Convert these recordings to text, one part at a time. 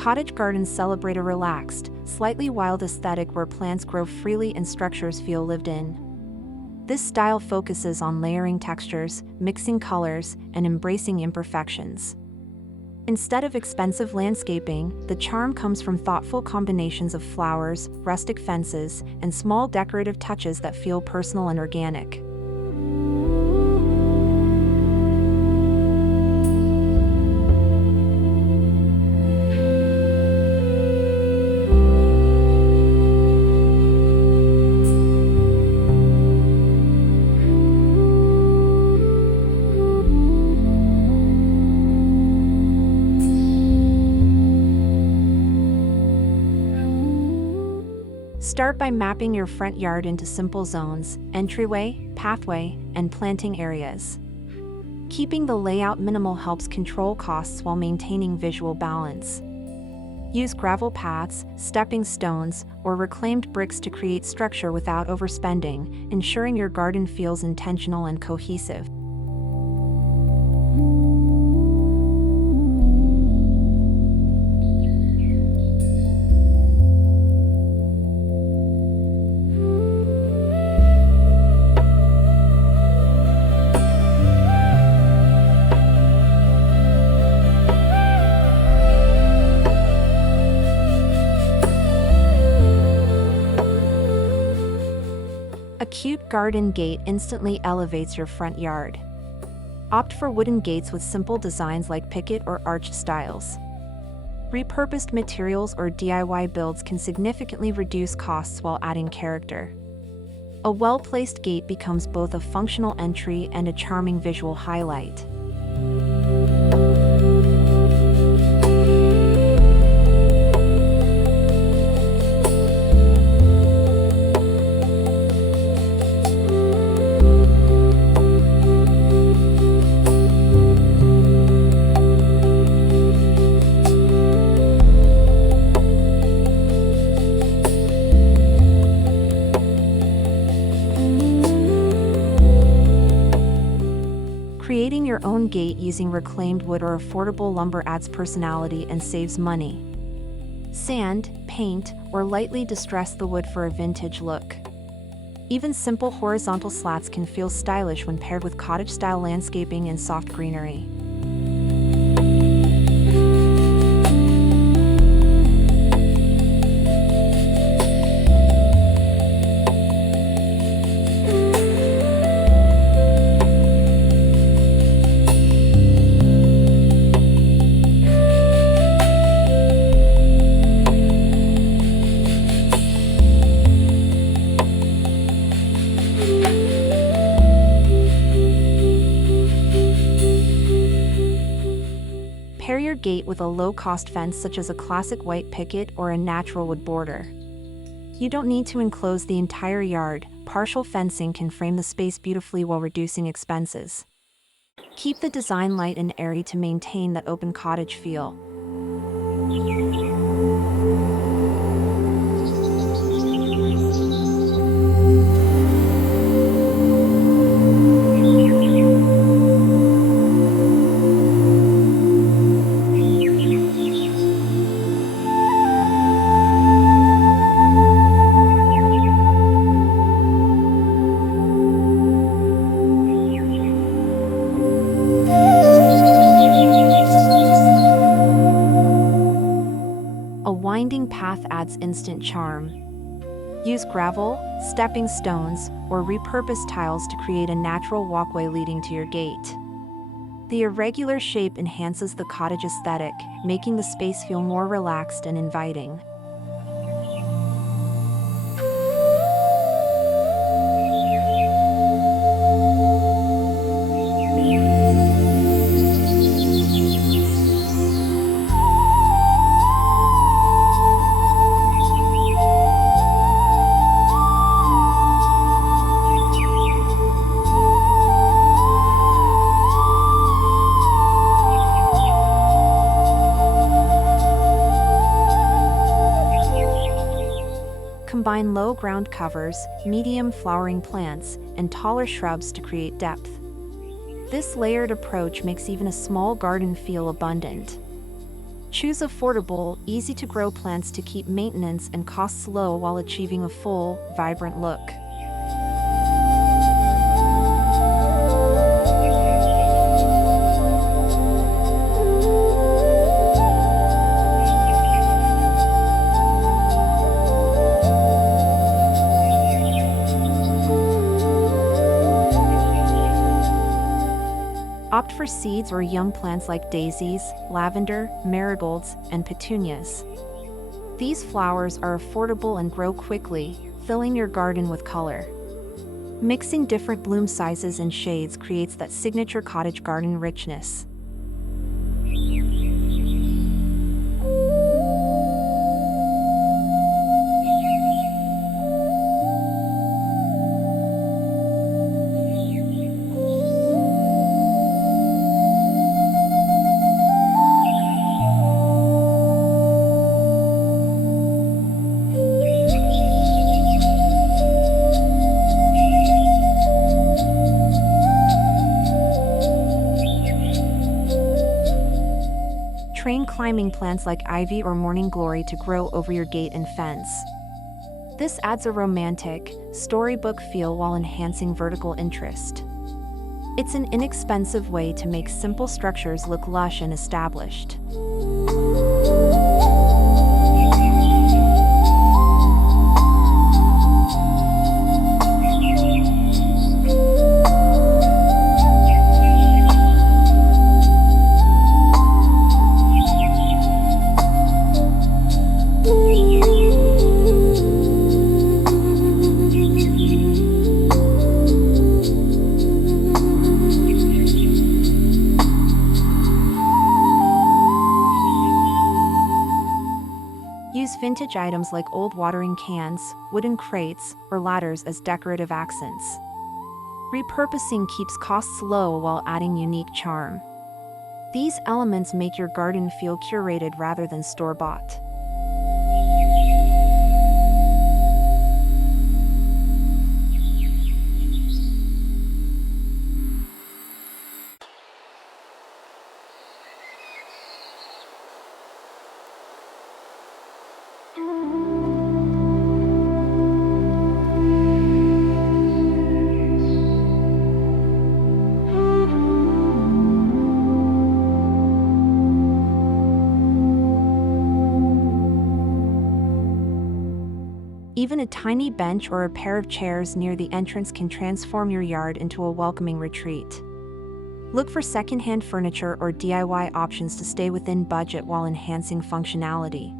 Cottage gardens celebrate a relaxed, slightly wild aesthetic where plants grow freely and structures feel lived in. This style focuses on layering textures, mixing colors, and embracing imperfections. Instead of expensive landscaping, the charm comes from thoughtful combinations of flowers, rustic fences, and small decorative touches that feel personal and organic. Start by mapping your front yard into simple zones, entryway, pathway, and planting areas. Keeping the layout minimal helps control costs while maintaining visual balance. Use gravel paths, stepping stones, or reclaimed bricks to create structure without overspending, ensuring your garden feels intentional and cohesive. A cute garden gate instantly elevates your front yard. Opt for wooden gates with simple designs like picket or arched styles. Repurposed materials or DIY builds can significantly reduce costs while adding character. A well-placed gate becomes both a functional entry and a charming visual highlight. Creating your own gate using reclaimed wood or affordable lumber adds personality and saves money. Sand, paint, or lightly distress the wood for a vintage look. Even simple horizontal slats can feel stylish when paired with cottage-style landscaping and soft greenery. Pair your gate with a low-cost fence such as a classic white picket or a natural wood border. You don't need to enclose the entire yard. Partial fencing can frame the space beautifully while reducing expenses. Keep the design light and airy to maintain that open cottage feel. A winding path adds instant charm. Use gravel, stepping stones, or repurposed tiles to create a natural walkway leading to your gate. The irregular shape enhances the cottage aesthetic, making the space feel more relaxed and inviting. Combine low ground covers, medium flowering plants, and taller shrubs to create depth. This layered approach makes even a small garden feel abundant. Choose affordable, easy-to-grow plants to keep maintenance and costs low while achieving a full, vibrant look. Opt for seeds or young plants like daisies, lavender, marigolds, and petunias. These flowers are affordable and grow quickly, filling your garden with color. Mixing different bloom sizes and shades creates that signature cottage garden richness. Train climbing plants like ivy or morning glory to grow over your gate and fence. This adds a romantic, storybook feel while enhancing vertical interest. It's an inexpensive way to make simple structures look lush and established. Use vintage items like old watering cans, wooden crates, or ladders as decorative accents. Repurposing keeps costs low while adding unique charm. These elements make your garden feel curated rather than store-bought. Even a tiny bench or a pair of chairs near the entrance can transform your yard into a welcoming retreat. Look for secondhand furniture or DIY options to stay within budget while enhancing functionality.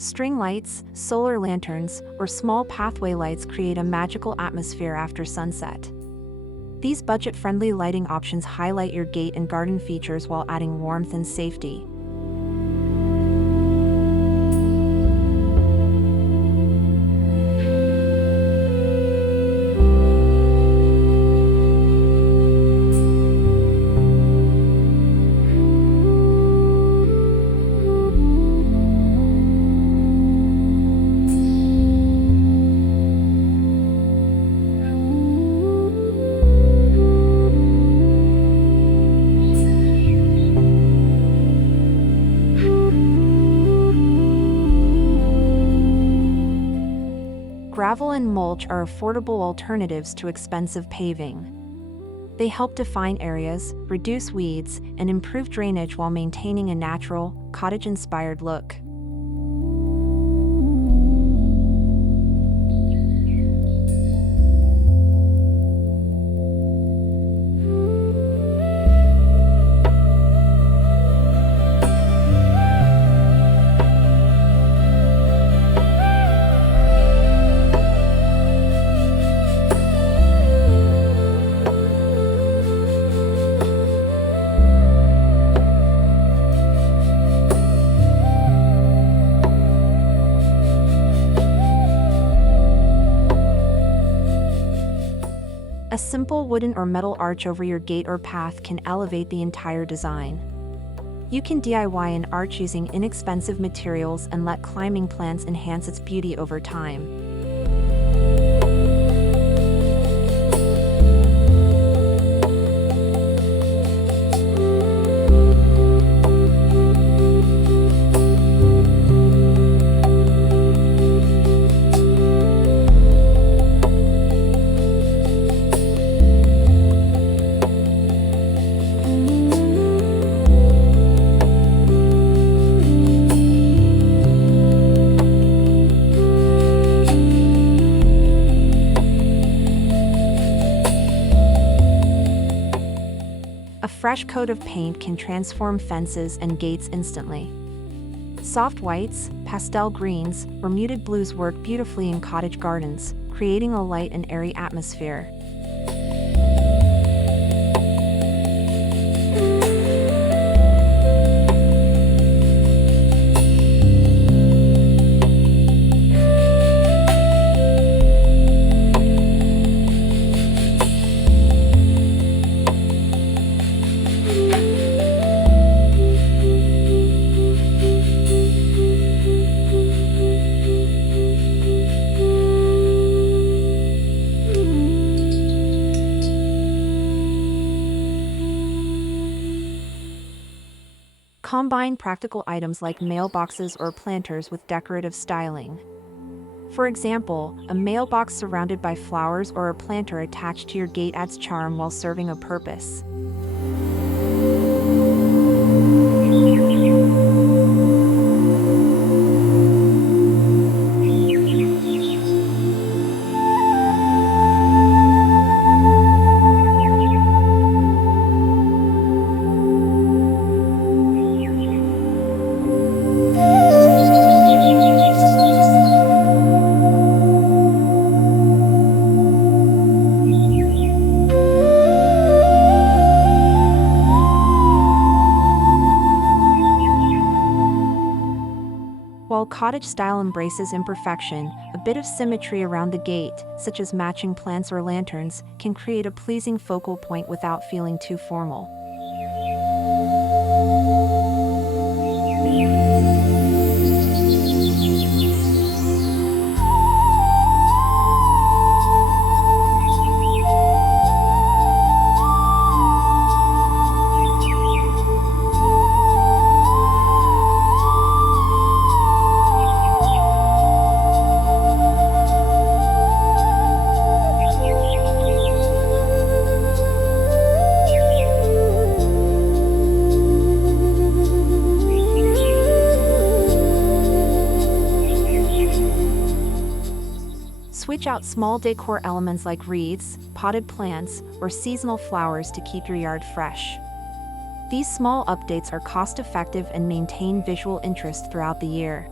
String lights, solar lanterns, or small pathway lights create a magical atmosphere after sunset. These budget-friendly lighting options highlight your gate and garden features while adding warmth and safety. Gravel and mulch are affordable alternatives to expensive paving. They help define areas, reduce weeds, and improve drainage while maintaining a natural, cottage-inspired look. A simple wooden or metal arch over your gate or path can elevate the entire design. You can DIY an arch using inexpensive materials and let climbing plants enhance its beauty over time. A fresh coat of paint can transform fences and gates instantly. Soft whites, pastel greens, or muted blues work beautifully in cottage gardens, creating a light and airy atmosphere. Combine practical items like mailboxes or planters with decorative styling. For example, a mailbox surrounded by flowers or a planter attached to your gate adds charm while serving a purpose. While cottage style embraces imperfection, a bit of symmetry around the gate, such as matching plants or lanterns, can create a pleasing focal point without feeling too formal. Switch out small decor elements like wreaths, potted plants, or seasonal flowers to keep your yard fresh. These small updates are cost-effective and maintain visual interest throughout the year.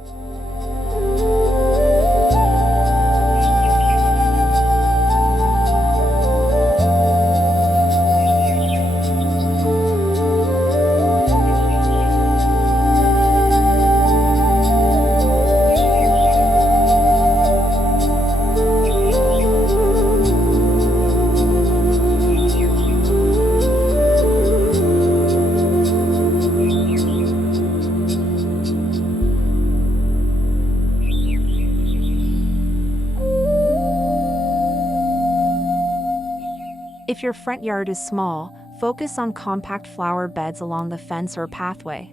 If your front yard is small, focus on compact flower beds along the fence or pathway.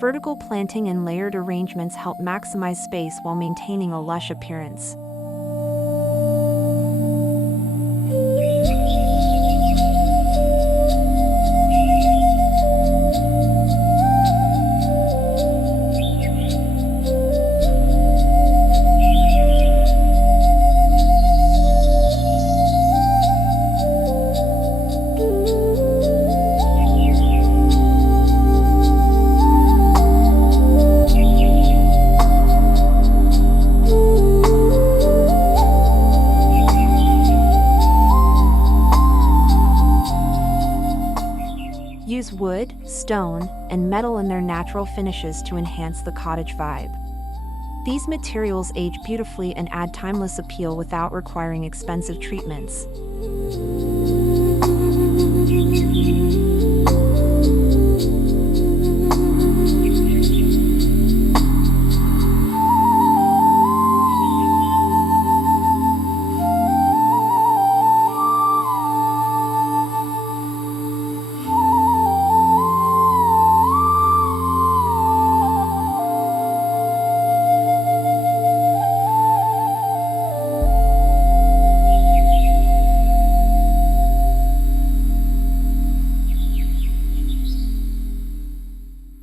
Vertical planting and layered arrangements help maximize space while maintaining a lush appearance. Use wood, stone, and metal in their natural finishes to enhance the cottage vibe. These materials age beautifully and add timeless appeal without requiring expensive treatments.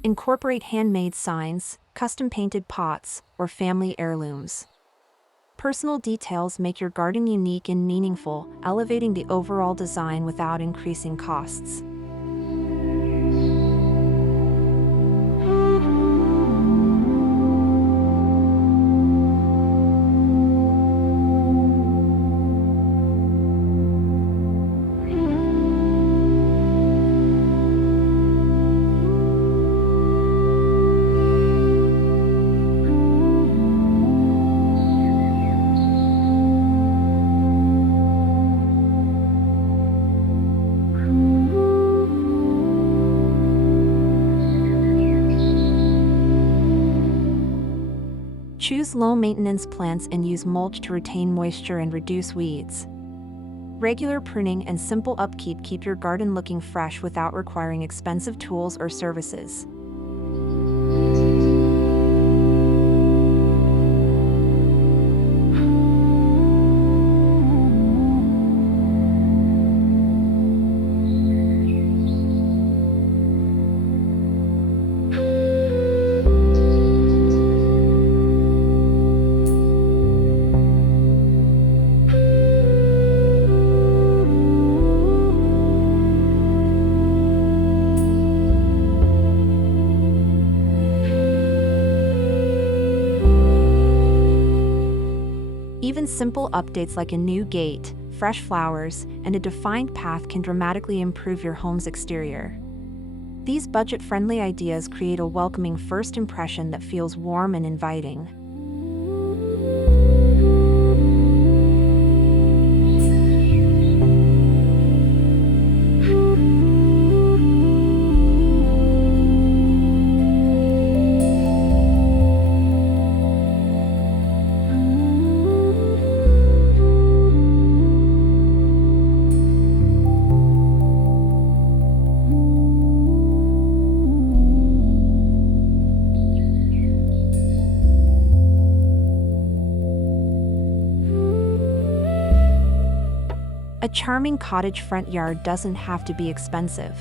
Incorporate handmade signs, custom-painted pots, or family heirlooms. Personal details make your garden unique and meaningful, elevating the overall design without increasing costs. Choose low-maintenance plants and use mulch to retain moisture and reduce weeds. Regular pruning and simple upkeep keep your garden looking fresh without requiring expensive tools or services. Even simple updates like a new gate, fresh flowers, and a defined path can dramatically improve your home's exterior. These budget-friendly ideas create a welcoming first impression that feels warm and inviting. A charming cottage front yard doesn't have to be expensive.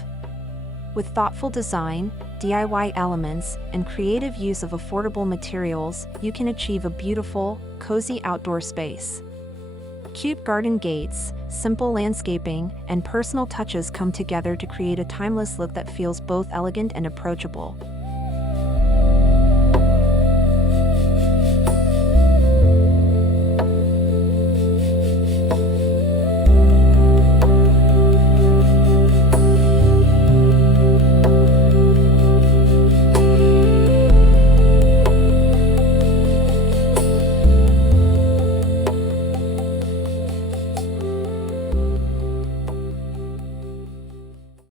With thoughtful design, DIY elements, and creative use of affordable materials, you can achieve a beautiful, cozy outdoor space. Cute garden gates, simple landscaping, and personal touches come together to create a timeless look that feels both elegant and approachable.